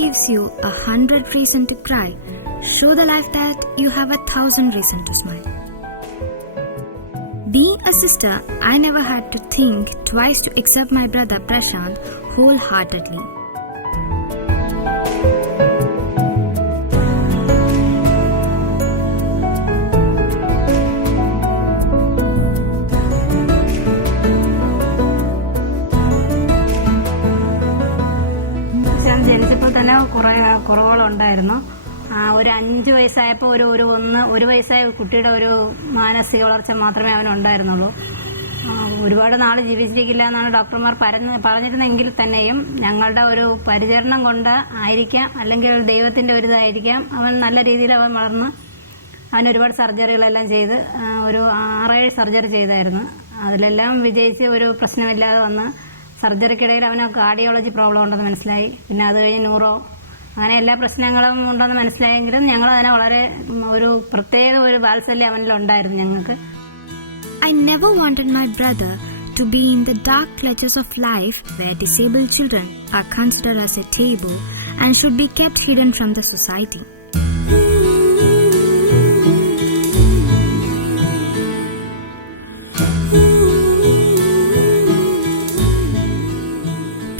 gives you 100 reasons to cry, show the life that you have 1,000 reasons to smile. Being a sister, I never had to think twice to accept my brother Prashant wholeheartedly. ജനിച്ചപ്പോൾ തന്നെ കുറേ കുറവുകളുണ്ടായിരുന്നു. ഒരു 5 വയസ്സായപ്പോൾ ഒരു വയസ്സായ കുട്ടിയുടെ ഒരു മാനസിക വളർച്ച മാത്രമേ അവനുണ്ടായിരുന്നുള്ളൂ. ഒരുപാട് നാൾ ജീവിച്ചിരിക്കില്ല എന്നാണ് ഡോക്ടർമാർ പറഞ്ഞിരുന്നെങ്കിൽ തന്നെയും ഞങ്ങളുടെ ഒരു പരിചരണം കൊണ്ട് ആയിരിക്കാം, അല്ലെങ്കിൽ ദൈവത്തിൻ്റെ ഒരു ഇതായിരിക്കാം, അവൻ നല്ല രീതിയിൽ അവൻ വളർന്ന് അവൻ ഒരുപാട് സർജറികളെല്ലാം ചെയ്ത് ഒരു 6-7 സർജറി ചെയ്തായിരുന്നു. അതിലെല്ലാം വിജയിച്ച് ഒരു പ്രശ്നമില്ലാതെ വന്ന് സർജറിക്കിടയിൽ അവന് കാർഡിയോളജി പ്രോബ്ലം ഉണ്ടെന്ന് മനസ്സിലായി. പിന്നെ അത് കഴിഞ്ഞ് ന്യൂറോ, അങ്ങനെ എല്ലാ പ്രശ്നങ്ങളും ഉണ്ടെന്ന് മനസ്സിലായെങ്കിലും ഞങ്ങൾ അതിനെ വളരെ ഒരു പ്രത്യേക ഒരു വാത്സല്യം അവനിലുണ്ടായിരുന്നു ഞങ്ങൾക്ക്. I never wanted my brother to be in the dark clutches of life where disabled children are considered as a taboo and should be kept hidden from the society.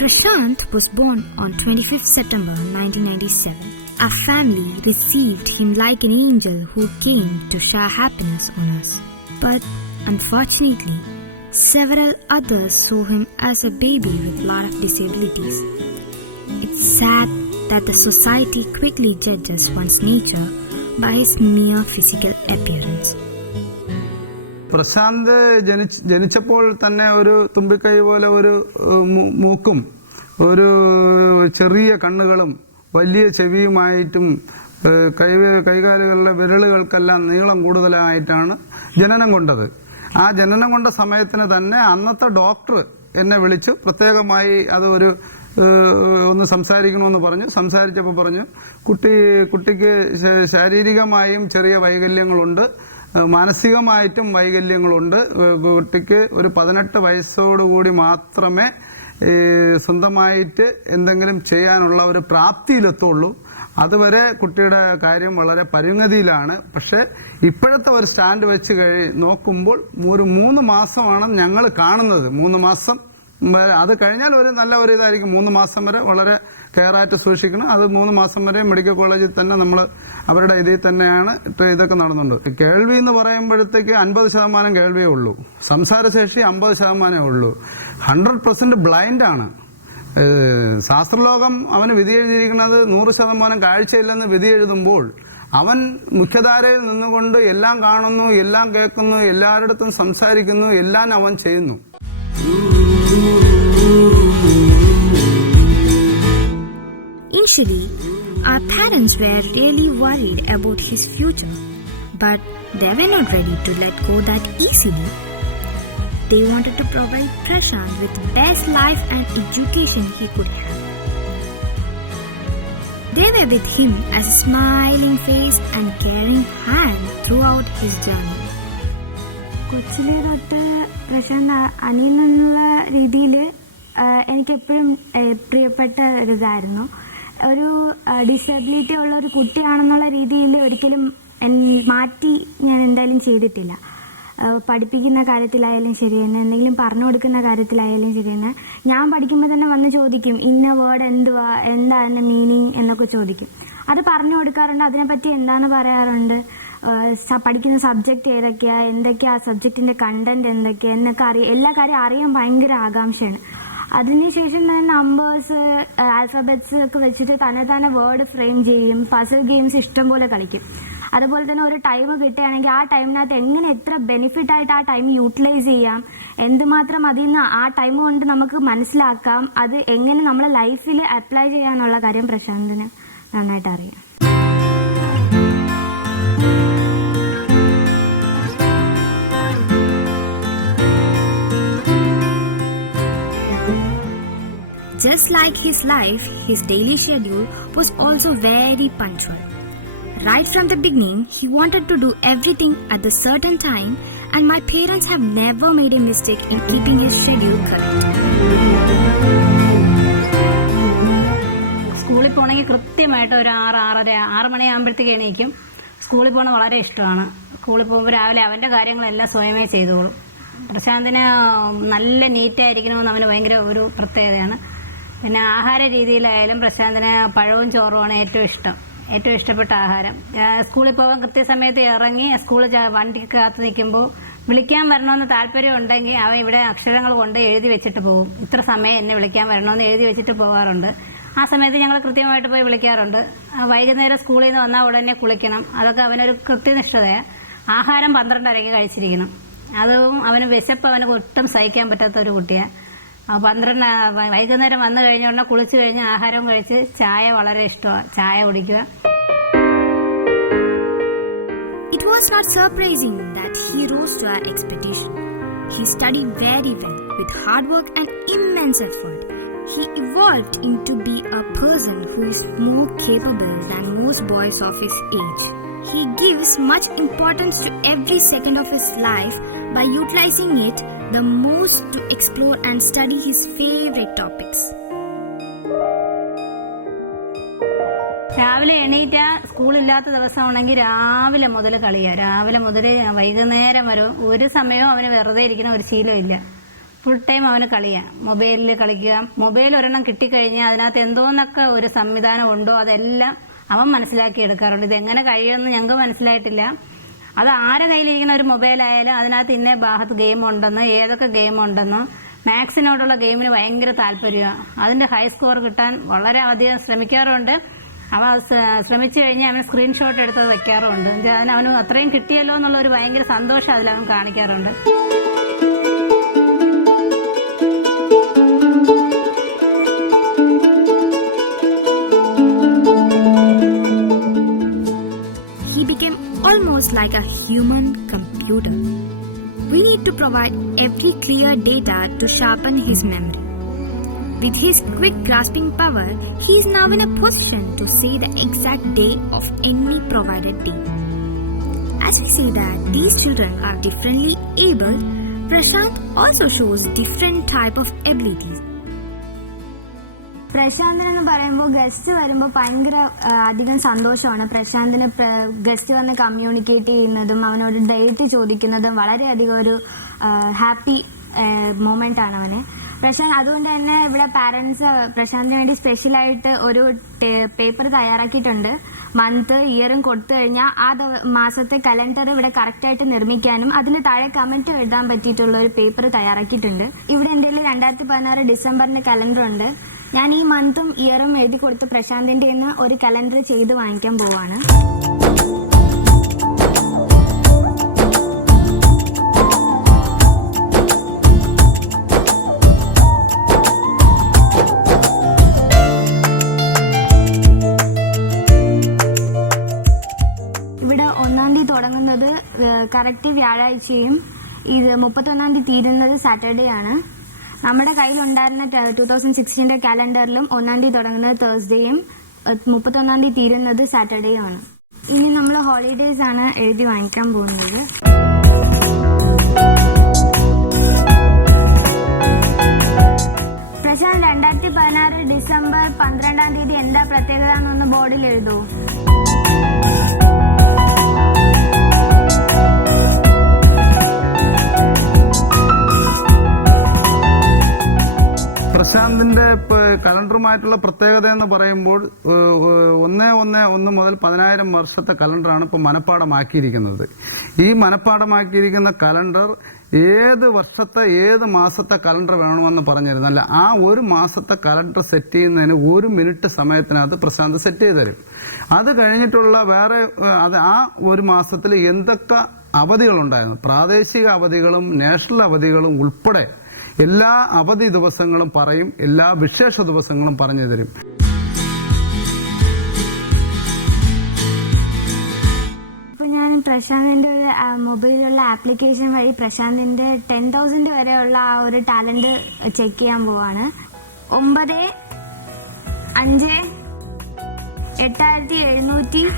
Prashant was born on 25th September 1997. Our family received him like an angel who came to share happiness on us. But unfortunately, several others saw him as a baby with a lot of disabilities. It's sad that the society quickly judges one's nature by his mere physical appearance. Prashant ജനിച്ചപ്പോൾ തന്നെ ഒരു തുമ്പിക്കൈ പോലെ ഒരു മൂക്കും ഒരു ചെറിയ കണ്ണുകളും വലിയ ചെവിയുമായിട്ടും കൈകാലുകളുടെ വിരലുകൾക്കെല്ലാം നീളം കൂടുതലായിട്ടാണ് ജനനം കൊണ്ടത്. ആ ജനനം കൊണ്ട സമയത്തിന് തന്നെ അന്നത്തെ ഡോക്ടർ എന്നെ വിളിച്ചു. പ്രത്യേകമായി അത് ഒന്ന് സംസാരിക്കണമെന്ന് പറഞ്ഞു. സംസാരിച്ചപ്പോൾ പറഞ്ഞു, കുട്ടിക്ക് ശാരീരികമായും ചെറിയ വൈകല്യങ്ങളുണ്ട്, മാനസികമായിട്ടും വൈകല്യങ്ങളുണ്ട്. കുട്ടിക്ക് ഒരു 18 വയസ്സോടുകൂടി മാത്രമേ സ്വന്തമായിട്ട് എന്തെങ്കിലും ചെയ്യാനുള്ള ഒരു പ്രാപ്തിയിലെത്തുള്ളൂ. അതുവരെ കുട്ടിയുടെ കാര്യം വളരെ പരിമിതിയിലാണ്. പക്ഷെ ഇപ്പോഴത്തെ ഒരു സ്റ്റാൻഡ് വെച്ച് നോക്കുമ്പോൾ ഒരു 3 മാസമാണ് ഞങ്ങൾ കാണുന്നത്. 3 മാസം വരെ, അത് കഴിഞ്ഞാൽ ഒരു നല്ല ഒരു ഇതായിരിക്കും. 3 മാസം വരെ വളരെ കെയറായിട്ട് സൂക്ഷിക്കണം. അത് 3 മാസം വരെ മെഡിക്കൽ കോളേജിൽ തന്നെ നമ്മൾ അവരുടെ ഇതിൽ തന്നെയാണ് ഇതൊക്കെ നടന്നുണ്ട്. കേൾവി എന്ന് പറയുമ്പോഴത്തേക്ക് 50% കേൾവിയേ ഉള്ളൂ, സംസാരശേഷി 50% ഉള്ളൂ. 100% ബ്ലൈൻഡ് ആണ്. ശാസ്ത്രലോകം അവന് വിധി എഴുതിയിരിക്കുന്നത് 100% കാഴ്ചയില്ലെന്ന് വിധി എഴുതുമ്പോൾ അവൻ മുഖ്യധാരയിൽ നിന്നുകൊണ്ട് എല്ലാം കാണുന്നു, എല്ലാം കേൾക്കുന്നു, എല്ലാവരുടെടുത്തും സംസാരിക്കുന്നു, എല്ലാം അവൻ ചെയ്യുന്നു. Initially, our parents were really worried about his future, but they were not ready to let go that easily. They wanted to provide Prashant with the best life and education he could have. They were with him as a smiling face and caring hand throughout his journey. കൊച്ചിലെ തൊട്ട് പ്രശാന്ത് അനിയൻ എന്നുള്ള രീതിയിൽ എനിക്കെപ്പോഴും പ്രിയപ്പെട്ട ഒരിതായിരുന്നു. ഒരു disability ഉള്ള ഒരു കുട്ടിയാണെന്നുള്ള രീതിയിൽ ഒരിക്കലും മാറ്റി ഞാൻ എന്തായാലും ചെയ്തിട്ടില്ല. പഠിപ്പിക്കുന്ന കാര്യത്തിലായാലും ശരി തന്നെ, എന്തെങ്കിലും പറഞ്ഞു കൊടുക്കുന്ന കാര്യത്തിലായാലും ശരി തന്നെ, ഞാൻ പഠിക്കുമ്പോൾ തന്നെ വന്ന് ചോദിക്കും, ഇന്ന വേർഡ് എന്തുവാ, എന്താ അതിൻ്റെ മീനിങ് എന്നൊക്കെ ചോദിക്കും. അത് പറഞ്ഞു കൊടുക്കാറുണ്ട്, അതിനെപ്പറ്റി എന്താണെന്ന് പറയാറുണ്ട്, പഠിക്കുന്ന സബ്ജക്റ്റ് ഏതൊക്കെയാ, എന്തൊക്കെയാ ആ സബ്ജക്റ്റിന്റെ കണ്ടന്റ് എന്തൊക്കെയാ എന്നൊക്കെ എല്ലാ കാര്യം അറിയാൻ ഭയങ്കര ആകാംക്ഷയാണ്. അതിനുശേഷം തന്നെ നമ്പേഴ്സ്, ആൽഫബറ്റ്സ് ഒക്കെ വെച്ചിട്ട് തന്നെ വേർഡ് ഫ്രെയിം ചെയ്യും. പസിൽ ഗെയിംസ് ഇഷ്ടം പോലെ കളിക്കും. അതുപോലെ തന്നെ ഒരു ടൈം കിട്ടുകയാണെങ്കിൽ ആ ടൈമിനകത്ത് എങ്ങനെ എത്ര ബെനിഫിറ്റ് ആയിട്ട് ആ ടൈം യൂട്ടിലൈസ് ചെയ്യാം, എന്തുമാത്രം അതിൽ നിന്ന് ആ ടൈം കൊണ്ട് നമുക്ക് മനസ്സിലാക്കാം, അത് എങ്ങനെ നമ്മളെ ലൈഫിൽ അപ്ലൈ ചെയ്യാനുള്ള കാര്യം പ്രശാന്തിന് നന്നായിട്ട് അറിയാം. Just like his life, his daily schedule was also very punctual. Right from the beginning, he wanted to do everything at the certain time, and my parents have never made a mistake in keeping his schedule correct. സ്കൂളിൽ പോകണമെങ്കിൽ കൃത്യമായിട്ട് ഒരു 6 മണിയാകുമ്പോഴത്തേക്ക് എണീക്കും. സ്കൂളിൽ പോകുന്നത് വളരെ ഇഷ്ടമാണ്. സ്കൂളിൽ പോകുമ്പോൾ രാവിലെ അവൻ്റെ കാര്യങ്ങളെല്ലാം സ്വയമേ ചെയ്തോളും. പ്രശാന്തിന് നല്ല നീറ്റായിരിക്കണമെന്ന് അവന് ഭയങ്കര ഒരു പ്രത്യേകതയാണ്. പിന്നെ ആഹാര രീതിയിലായാലും പ്രശാന്തിന് പഴവും ചോറുമാണ് ഏറ്റവും ഇഷ്ടപ്പെട്ട ആഹാരം. സ്കൂളിൽ പോകാൻ കൃത്യസമയത്ത് ഇറങ്ങി സ്കൂളിൽ വണ്ടിക്ക് കാത്തു നിൽക്കുമ്പോൾ വിളിക്കാൻ വരണമെന്ന് താല്പര്യം ഉണ്ടെങ്കിൽ അവൻ ഇവിടെ അക്ഷരങ്ങൾ കൊണ്ട് എഴുതി വെച്ചിട്ട് പോകും. ഇത്ര സമയം എന്നെ വിളിക്കാൻ വരണമെന്ന് എഴുതി വെച്ചിട്ട് പോകാറുണ്ട്. ആ സമയത്ത് ഞങ്ങൾ കൃത്യമായിട്ട് പോയി വിളിക്കാറുണ്ട്. വൈകുന്നേരം സ്കൂളിൽ നിന്ന് വന്നാൽ ഉടനെ കുളിക്കണം. അതൊക്കെ അവനൊരു കൃത്യനിഷ്ഠതയാണ്. ആഹാരം 12:30 കഴിച്ചിരിക്കണം. അതും അവന് വിശപ്പ് അവന് ഒട്ടും സഹിക്കാൻ പറ്റാത്ത ഒരു കുട്ടിയാണ്. വൈകുന്നേരം വന്നു കഴിഞ്ഞ ഉടനെ കുളിച്ചു കഴിഞ്ഞ് ആഹാരവും കഴിച്ച് ചായ വളരെ ഇഷ്ടമാണ്. ചായ കുടിക്കുക. It was not surprising that he rose to our expectation. He studied very well with hard work and immense effort. He evolved into be a person who is more capable than most boys of his age. He gives much importance to every second of his life by utilizing it the most to explore and study his favorite topics. രാവിലെ എണീറ്റ സ്കൂളില്ലാത്ത ദിവസമാണെങ്കിൽ രാവിലെ മുതൽ കളിയാണ്. രാവിലെ മുതൽ വൈകുന്നേരം വരെ ഒരു സമയവും അവന് വെറുതെ ഇരിക്കുന്ന ഒരു ശീലമില്ല. ഫുൾ ടൈം അവന് കളിയാണ്. മൊബൈലിൽ കളിക്കുക. മൊബൈൽ ഒരെണ്ണം കിട്ടിക്കഴിഞ്ഞാൽ അതിനകത്ത് എന്തോന്നൊക്കെ ഒരു സംവിധാനം ഉണ്ടോ അതെല്ലാം അവൻ മനസ്സിലാക്കി എടുക്കാറുണ്ട്. ഇതെങ്ങനെ കഴിയുമെന്ന് ഞങ്ങൾക്ക് മനസ്സിലായിട്ടില്ല. അത് ആരെ കയ്യിലിരിക്കുന്ന ഒരു മൊബൈലായാലും അതിനകത്ത് ഇന്ന ഭാഗത്ത് ഗെയിം ഉണ്ടെന്ന്, ഏതൊക്കെ ഗെയിം ഉണ്ടെന്ന്, മാത്സിനോടുള്ള ഗെയിമിന് ഭയങ്കര താല്പര്യമാണ്. അതിൻ്റെ ഹൈ സ്കോർ കിട്ടാൻ വളരെ അധികം ശ്രമിക്കാറുണ്ട്. അവ ശ്രമിച്ചു കഴിഞ്ഞാൽ അവന് സ്ക്രീൻഷോട്ട് എടുത്ത് വെക്കാറുമുണ്ട്. അവന് അത്രയും കിട്ടിയല്ലോ എന്നുള്ള ഒരു ഭയങ്കര സന്തോഷം അതിലവൻ കാണിക്കാറുണ്ട്. He became almost like a human computer. We need to provide every clear data to sharpen his memory. With his quick grasping power, he is now in a position to say the exact day of any provided day. As we say that these children are differently able, Prashant also shows different type of abilities. Prasanthan എന്ന് പറയുമ്പോൾ guest വരുമ്പോൾ ഭയങ്കര അധികം സന്തോഷമാണ്. പ്രശാന്തിന് guest വന്ന് communicate ചെയ്യുന്നതും അവനോട് date ചോദിക്കുന്നതും വളരെയധികം ഒരു ഹാപ്പി മൊമെൻ്റ് ആണ് അവന്. പ്രശാന്ത് അതുകൊണ്ട് തന്നെ ഇവിടെ പാരൻസ് പ്രശാന്തിന് വേണ്ടി സ്പെഷ്യലായിട്ട് ഒരു പേപ്പർ തയ്യാറാക്കിയിട്ടുണ്ട്. മന്ത് ഇയറും കൊടുത്തു കഴിഞ്ഞാൽ ആ മാസത്തെ കലണ്ടർ ഇവിടെ കറക്റ്റായിട്ട് നിർമ്മിക്കാനും അതിന് താഴെ കമൻറ്റ് എഴുതാൻ പറ്റിയിട്ടുള്ള ഒരു പേപ്പർ തയ്യാറാക്കിയിട്ടുണ്ട്. ഇവിടെ എൻ്റെ 2016 ഡിസംബറിൻ്റെ കലണ്ടർ ഉണ്ട്. ഞാൻ ഈ മന്തും ഇയറും എഴുതി കൊടുത്ത് പ്രശാന്തിൻ്റെ നിന്ന് ഒരു കലണ്ടർ ചെയ്ത് വാങ്ങിക്കാൻ പോവാണ്. ഇവിടെ 1-ാം തീയതി തുടങ്ങുന്നത് കറക്റ്റ് വ്യാഴാഴ്ചയും 31-ാം തീയതി തീരുന്നത് സാറ്റർഡേ ആണ്. നമ്മുടെ കയ്യിലുണ്ടായിരുന്ന 2016 കലണ്ടറിലും 1-ാം തീയതി തുടങ്ങുന്നത് തേഴ്സ്ഡേയും 31-ാം തീയതി തീരുന്നത് സാറ്റർഡേയും ആണ്. ഇനി നമ്മൾ ഹോളിഡേയ്സ് ആണ് എഴുതി വാങ്ങിക്കാൻ പോകുന്നത്. പ്രശാന്ത് 2016 ഡിസംബർ 12-ാം തീയതി എന്താ പ്രത്യേകത എന്നൊന്ന് ബോർഡിൽ എഴുതൂ. പ്രശാന്തിന്റെ കലണ്ടറുമായിട്ടുള്ള പ്രത്യേകത എന്ന് പറയുമ്പോൾ 1/1 മുതൽ 10,000 വർഷത്തെ കലണ്ടറാണ് ഇപ്പോൾ മനഃപ്പാടമാക്കിയിരിക്കുന്നത്. ഈ മനഃപ്പാടമാക്കിയിരിക്കുന്ന കലണ്ടർ ഏത് വർഷത്തെ ഏത് മാസത്തെ കലണ്ടർ വേണമെന്ന് പറഞ്ഞിരുന്നല്ല, ആ ഒരു മാസത്തെ കലണ്ടർ സെറ്റ് ചെയ്യുന്നതിന് 1 മിനിറ്റ് സമയത്തിനകത്ത് പ്രശാന്ത് സെറ്റ് ചെയ്ത് തരും. അത് കഴിഞ്ഞിട്ടുള്ള വേറെ ആ ഒരു മാസത്തിൽ എന്തൊക്കെ അവധികളുണ്ടായിരുന്നു, പ്രാദേശിക അവധികളും നാഷണൽ അവധികളും ഉൾപ്പെടെ എല്ലാ അവധി ദിവസങ്ങളും പറയും, എല്ലാ വിശേഷ ദിവസങ്ങളും പറഞ്ഞു തരും. ഇപ്പോൾ ഞാൻ പ്രശാന്തിൻ്റെ ഒരു മൊബൈലിലുള്ള ആപ്ലിക്കേഷൻ വഴി പ്രശാന്തിൻ്റെ 10,000 വരെയുള്ള ആ ഒരു ടാലന്റ് ചെക്ക് ചെയ്യാൻ പോവാണ്. 9-5-8765.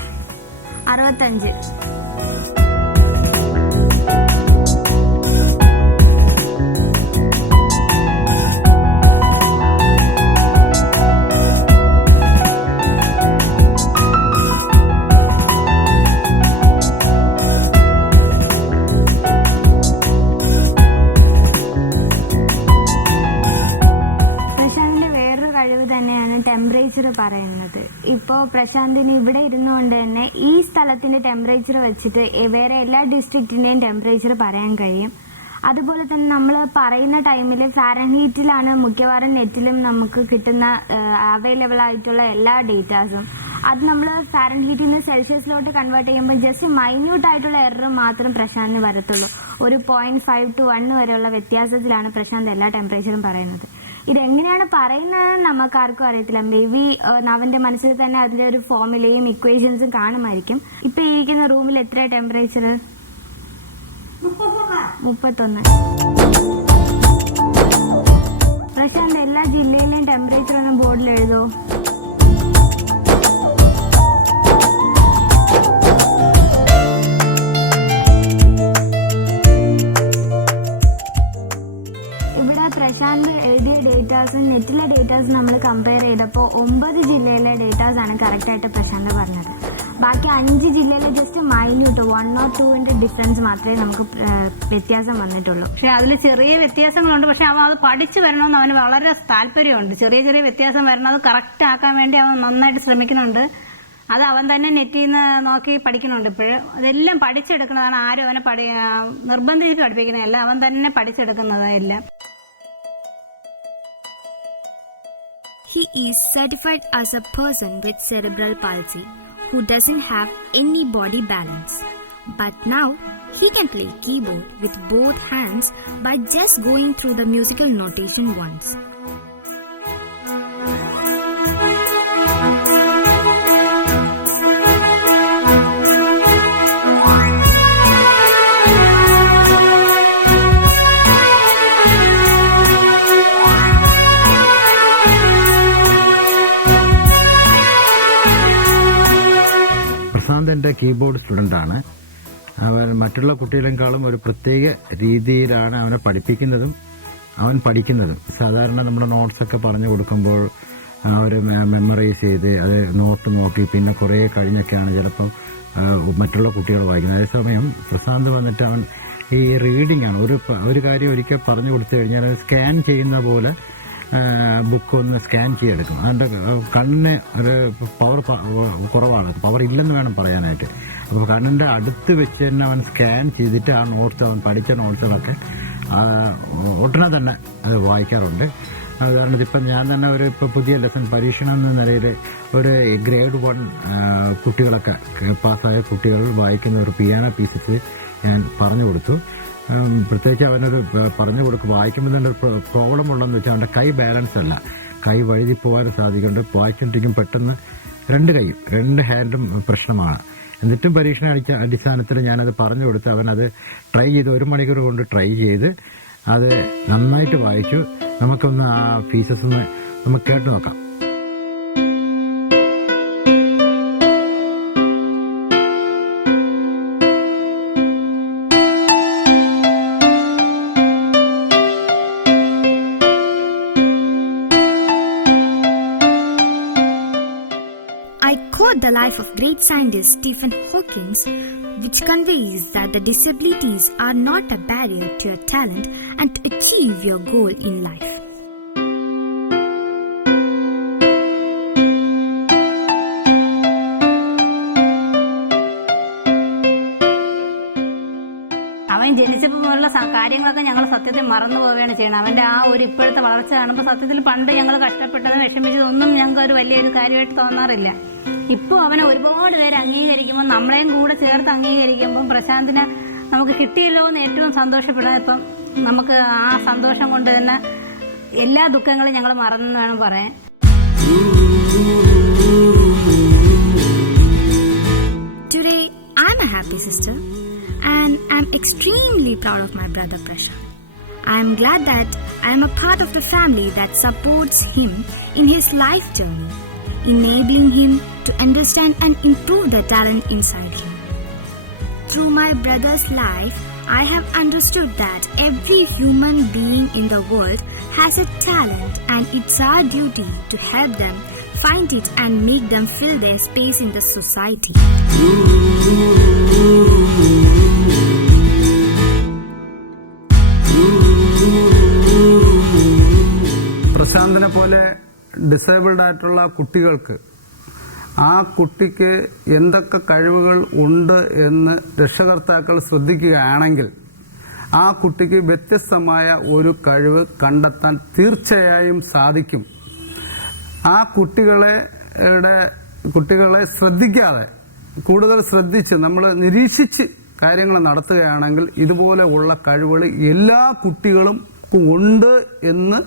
ടെമ്പറേച്ചർ പറയുന്നത്. ഇപ്പോൾ പ്രശാന്തിന് ഇവിടെ ഇരുന്നുകൊണ്ട് തന്നെ ഈ സ്ഥലത്തിൻ്റെ ടെമ്പറേച്ചർ വെച്ചിട്ട് വേറെ എല്ലാ ഡിസ്ട്രിക്റ്റിൻ്റെയും ടെമ്പറേച്ചർ പറയാൻ കഴിയും. അതുപോലെ തന്നെ നമ്മൾ പറയുന്ന ടൈമിൽ ഫാരൻഹീറ്റിലാണ് മിക്കവാറും നെറ്റിലും നമുക്ക് കിട്ടുന്ന അവൈലബിൾ ആയിട്ടുള്ള എല്ലാ ഡേറ്റാസും. അത് നമ്മൾ ഫാരൻഹീറ്റിൽ നിന്ന് സെൽഷ്യസിലോട്ട് കൺവേർട്ട് ചെയ്യുമ്പോൾ ജസ്റ്റ് മൈന്യൂട്ട് ആയിട്ടുള്ള എറർ മാത്രം പ്രശാന്തിന് വരത്തുള്ളൂ. ഒരു 0.5 to 1 വരെയുള്ള വ്യത്യാസത്തിലാണ് പ്രശാന്ത് എല്ലാ ടെമ്പറേച്ചറും പറയുന്നത്. ഇതെങ്ങനെയാണ് പറയുന്നത് നമുക്കാർക്കും അറിയത്തില്ല. മേ ബി അവൻ്റെ മനസ്സിൽ തന്നെ അതിൻ്റെ ഒരു ഫോർമുലയും ഇക്വേഷൻസും കാണുമായിരിക്കും. ഇപ്പം ഇരിക്കുന്ന റൂമിൽ എത്ര ടെമ്പറേച്ചർ? 31. പ്രശാന്ത് എല്ലാ ജില്ലയിലെയും ടെമ്പറേച്ചർ ഒന്ന് ബോർഡിൽ എഴുതോ? ഇവിടെ പ്രശാന്ത് എഴുതിയ ഡേറ്റാസും നെറ്റിലെ ഡേറ്റാസും നമ്മൾ കമ്പയർ ചെയ്തപ്പോൾ 9 ജില്ലയിലെ ഡേറ്റാസാണ് കറക്റ്റായിട്ട് പ്രശാന്ത് പറഞ്ഞത്. ബാക്കി 5 ജില്ലയിലെ ജസ്റ്റ് മൈന്യൂട്ട് 1 or 2 ഡിഫറൻസ് മാത്രമേ നമുക്ക് വ്യത്യാസം വന്നിട്ടുള്ളൂ. പക്ഷെ അതിൽ ചെറിയ വ്യത്യാസങ്ങളുണ്ട്. പക്ഷെ അവൻ അത് പഠിച്ചു വരണമെന്ന് അവന് വളരെ താല്പര്യമുണ്ട്. ചെറിയ ചെറിയ വ്യത്യാസം വരണം, അത് കറക്റ്റ് ആക്കാൻ വേണ്ടി അവൻ നന്നായിട്ട് ശ്രമിക്കുന്നുണ്ട്. അത് അവൻ തന്നെ നെറ്റിൽ നിന്ന് നോക്കി പഠിക്കുന്നുണ്ട്. ഇപ്പോഴും അതെല്ലാം പഠിച്ചെടുക്കുന്നതാണ്. ആരും അവനെ നിർബന്ധിച്ച് പഠിപ്പിക്കുന്നതല്ല, അവൻ തന്നെ പഠിച്ചെടുക്കുന്നതെല്ലാം. He is certified as a person with cerebral palsy who doesn't have any body balance. But now, he can play keyboard with both hands by just going through the musical notation once. Prashant എൻ്റെ keyboard സ്റ്റുഡൻ്റാണ്. അവൻ മറ്റുള്ള കുട്ടികളെക്കാളും ഒരു പ്രത്യേക രീതിയിലാണ് അവനെ പഠിപ്പിക്കുന്നതും അവൻ പഠിക്കുന്നതും. സാധാരണ നമ്മുടെ നോട്ട്സൊക്കെ പറഞ്ഞു കൊടുക്കുമ്പോൾ അവർ മെമ്മറൈസ് ചെയ്ത് അത് നോട്ട് നോക്കി പിന്നെ കുറേ കഴിഞ്ഞൊക്കെയാണ് ചിലപ്പോൾ മറ്റുള്ള കുട്ടികൾ വായിക്കുന്നത്. അതേസമയം പ്രശാന്ത് വന്നിട്ട് അവൻ ഈ റീഡിംഗ് ആണ്. ഒരു കാര്യം ഒരിക്കൽ പറഞ്ഞു കൊടുത്തു കഴിഞ്ഞാൽ അത് സ്കാൻ ചെയ്യുന്ന പോലെ ബുക്ക് ഒന്ന് സ്കാൻ ചെയ്തെടുക്കും. അതിൻ്റെ കണ്ണിന് ഒരു പവർ കുറവാണ്, പവർ ഇല്ലെന്ന് വേണം പറയാനായിട്ട്. അപ്പോൾ കണ്ണിൻ്റെ അടുത്ത് വെച്ച് തന്നെ അവൻ സ്കാൻ ചെയ്തിട്ട് ആ നോട്ട്സ്, അവൻ പഠിച്ച നോട്ട്സുകളൊക്കെ ഉടനെ തന്നെ അത് വായിക്കാറുണ്ട്. ഉദാഹരണത്തിന് ഇപ്പം ഞാൻ തന്നെ ഇപ്പോൾ പുതിയ ലെസൺ പരീക്ഷണം എന്ന നിലയിൽ ഒരു ഗ്രേഡ് 1 കുട്ടികളൊക്കെ പാസ്സായ കുട്ടികൾ വായിക്കുന്ന ഒരു പിയാനോ പീസസ് ഞാൻ പറഞ്ഞു കൊടുത്തു. പ്രത്യേകിച്ച് അവനൊരു പറഞ്ഞു കൊടുക്കും. വായിക്കുമ്പോൾ തന്നെ ഒരു പ്രോബ്ലം ഉള്ളതെന്ന് വെച്ചാൽ അവൻ്റെ കൈ ബാലൻസ് അല്ല, കൈ വഴുതി പോകാൻ സാധിക്കുന്നുണ്ട്. വായിച്ചിട്ടിരിക്കും പെട്ടെന്ന് 2 ഹാൻഡും പ്രശ്നമാണ്. എന്നിട്ടും പരീക്ഷണ അടിസ്ഥാനത്തിൽ ഞാനത് പറഞ്ഞു കൊടുത്ത് അവനത് ട്രൈ ചെയ്ത് 1 മണിക്കൂർ കൊണ്ട് ട്രൈ ചെയ്ത് അത് നന്നായിട്ട് വായിച്ചു. നമുക്കൊന്ന് ആ പീസസ് ഒന്ന് നമുക്ക് കേട്ട് നോക്കാം. The life of great scientist Stephen Hawking, which conveys that the disabilities are not a barrier to your talent and to achieve your goal in life. അവൻ ജനിച്ചപ്പോൾ മുതലുള്ള കാര്യങ്ങളൊക്കെ ഞങ്ങൾ സത്യത്തിൽ മറന്നു പോവുകയാണ് ചെയ്യുന്നത്. അവൻ്റെ ആ ഒരു ഇപ്പോഴത്തെ വളർച്ച കാണുമ്പോൾ സത്യത്തിൽ പണ്ട് ഞങ്ങൾ കഷ്ടപ്പെട്ടതും വിഷമിച്ചതൊന്നും ഞങ്ങൾക്ക് ഒരു വലിയൊരു കാര്യമായിട്ട് തോന്നാറില്ല. ഇപ്പോൾ അവനെ ഒരുപാട് പേര് അംഗീകരിക്കുമ്പോൾ നമ്മളെയും കൂടെ ചേർത്ത് അംഗീകരിക്കുമ്പം പ്രശാന്തിനെ നമുക്ക് കിട്ടിയല്ലോ എന്ന് ഏറ്റവും സന്തോഷപ്പെടാൻ ഇപ്പം നമുക്ക് ആ സന്തോഷം കൊണ്ട് തന്നെ എല്ലാ ദുഃഖങ്ങളും ഞങ്ങൾ മറന്നു വേണം പറയാൻ. Today, I'm a happy sister and I'm extremely proud of my brother Prashant. I'm glad that I'm a part of the family that supports him in his life journey, enabling him to understand and improve the talent inside him. Through my brother's life, I have understood that every human being in the world has a talent and it's our duty to help them find it and make them fill their space in the society. പ്രശാന്തിനെ പോലെ disabled ആയിട്ടുള്ള കുട്ടികൾക്ക് ആ കുട്ടിക്ക് എന്തൊക്കെ കഴിവുകൾ ഉണ്ട് എന്ന് രക്ഷകർത്താക്കൾ ശ്രദ്ധിക്കുകയാണെങ്കിൽ ആ കുട്ടിക്ക് വ്യത്യസ്തമായ ഒരു കഴിവ് കണ്ടെത്താൻ തീർച്ചയായും സാധിക്കും. ആ കുട്ടികളെ ശ്രദ്ധിക്കാതെ കൂടുതൽ ശ്രദ്ധിച്ച് നമ്മൾ നിരീക്ഷിച്ച് കാര്യങ്ങൾ നടത്തുകയാണെങ്കിൽ ഇതുപോലെ ഉള്ള കഴിവുകൾ എല്ലാ കുട്ടികളും ഉണ്ട് എന്ന്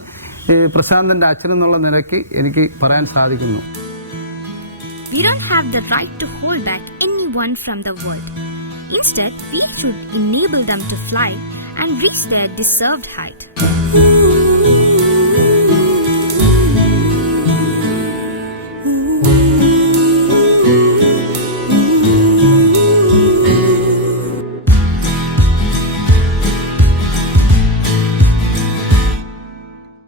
പ്രശാന്തന്റെ അച്ഛനെന്നുള്ള നിലയ്ക്ക് എനിക്ക് പറയാൻ സാധിക്കുന്നു. We don't have the right to hold back anyone from the world. Instead, we should enable them to fly and reach their deserved height.